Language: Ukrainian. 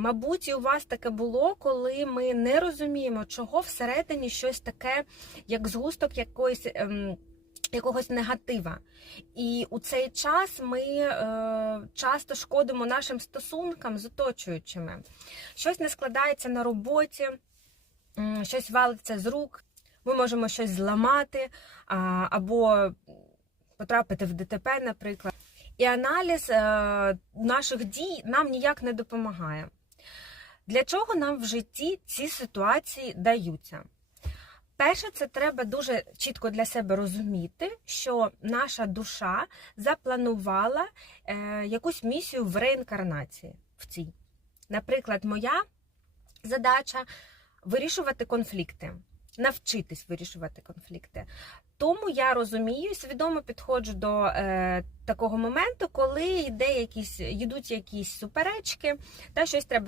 Мабуть, і у вас таке було, коли ми не розуміємо, чого всередині щось таке, як згусток якоїсь. Ем, Якогось негатива. І у цей час ми е, часто шкодимо нашим стосункам з оточуючими. Щось не складається на роботі, щось валиться з рук, ми можемо щось зламати а, або потрапити в ДТП, наприклад. І аналіз е, наших дій нам ніяк не допомагає. Для чого нам в житті ці ситуації даються? Перше, це треба дуже чітко для себе розуміти, що наша душа запланувала е, якусь місію в реінкарнації в цій. Наприклад, моя задача вирішувати конфлікти, навчитись вирішувати конфлікти. Тому я розумію свідомо підходжу до е, такого моменту, коли йде якісь, йдуть якісь суперечки, та щось треба